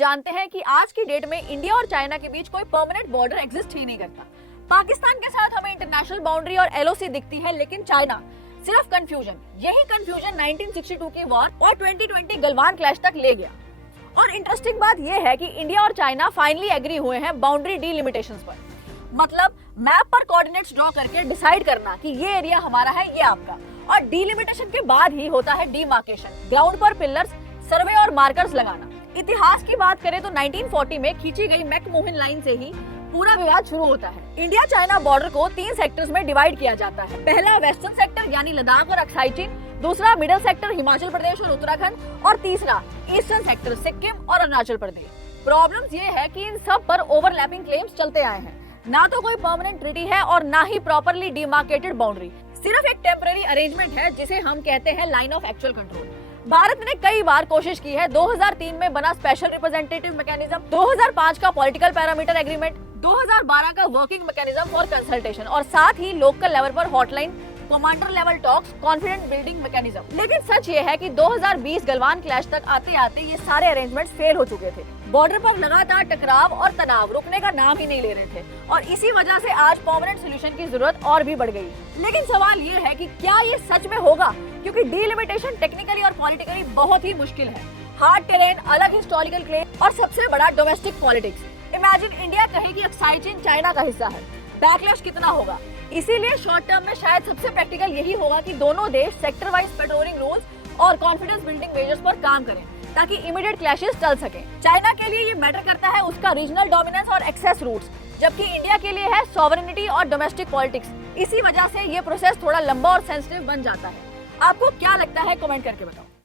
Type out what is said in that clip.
जानते हैं कि आज की डेट में इंडिया और चाइना के बीच कोई परमानेंट बॉर्डर एग्जिस्ट ही नहीं करता। पाकिस्तान के साथ हमें इंटरनेशनल बाउंड्री और एलओसी दिखती है, लेकिन चाइना सिर्फ कंफ्यूजन। यही कंफ्यूजन 1962 की वॉर और 2020 गलवान क्लैश तक ले गया। और इंटरेस्टिंग बात यह है कि इंडिया और चाइना फाइनली एग्री हुए हैं बाउंड्री डीलिमिटेशंस पर। मतलब मैप पर कोऑर्डिनेट्स ड्रॉ करके डिसाइड करना कि ये एरिया हमारा है, ये आपका। और डीलिमिटेशन के बाद ही होता है डीमार्केशन, ग्राउंड पर पिलर्स, सर्वे और मार्कर्स लगाना। इतिहास की बात करें तो 1940 में खींची गई मैकमोहन लाइन से ही पूरा विवाद शुरू होता है। इंडिया चाइना बॉर्डर को 3 सेक्टर्स में डिवाइड किया जाता है। पहला वेस्टर्न सेक्टर यानी लद्दाख और अक्साई चीन, दूसरा मिडिल सेक्टर हिमाचल प्रदेश और उत्तराखंड, और तीसरा ईस्टर्न सेक्टर सिक्किम और अरुणाचल प्रदेश। प्रॉब्लम्स ये है कि इन सब पर ओवरलैपिंग क्लेम्स चलते आए हैं। ना तो कोई परमानेंट ट्रीटी है और ना ही प्रॉपर्ली डिमार्केटेड बाउंड्री, सिर्फ एक टेम्पररी अरेंजमेंट है जिसे हम कहते हैं line of actual control. Bharat ने कई बार कोशिश की है। 2003 में बना स्पेशल रिप्रेजेंटेटिव मैकेनिज्म, 2005 का पॉलिटिकल पैरामीटर एग्रीमेंट, 2012 का वर्किंग मैकेनिज्म फॉर कंसल्टेशन और साथ ही लोकल लेवल पर hotline, commander level talks, confidence building mechanism. लेकिन सच ये है कि 2020 गलवान क्लैश तक आते आते ये सारे अरेंजमेंट्स फेल हो चुके थे। बॉर्डर पर लगातार टकराव और तनाव रुकने का नाम ही नहीं ले रहे थे और इसी वजह से आज परमानेंट सोल्यूशन की जरूरत और भी बढ़ गई। लेकिन सवाल ये है कि क्या ये सच में होगा, क्योंकि डीलिमिटेशन टेक्निकली और पॉलिटिकली बहुत ही मुश्किल है। हार्ड टेरेन, अलग हिस्टोरिकल क्लेम और सबसे बड़ा डोमेस्टिक पॉलिटिक्स। इमेजिन इंडिया कहे कि अक्साई चीन चाइना का हिस्सा है, बैकलैश कितना होगा। इसीलिए शॉर्ट टर्म में शायद सबसे प्रैक्टिकल यही होगा कि दोनों देश सेक्टर वाइज पेट्रोलिंग रूल्स और कॉन्फिडेंस बिल्डिंग मेजर्स पर काम करें ताकि इमीडिएट क्लैशेस टल सके। चाइना के लिए ये मैटर करता है उसका रीजनल डोमिनेंस और एक्सेस रूट्स, जबकि इंडिया के लिए है सॉवरेनिटी और डोमेस्टिक पॉलिटिक्स। इसी वजह से ये प्रोसेस थोड़ा लंबा और सेंसिटिव बन जाता है। आपको क्या लगता है, कमेंट करके बताओ।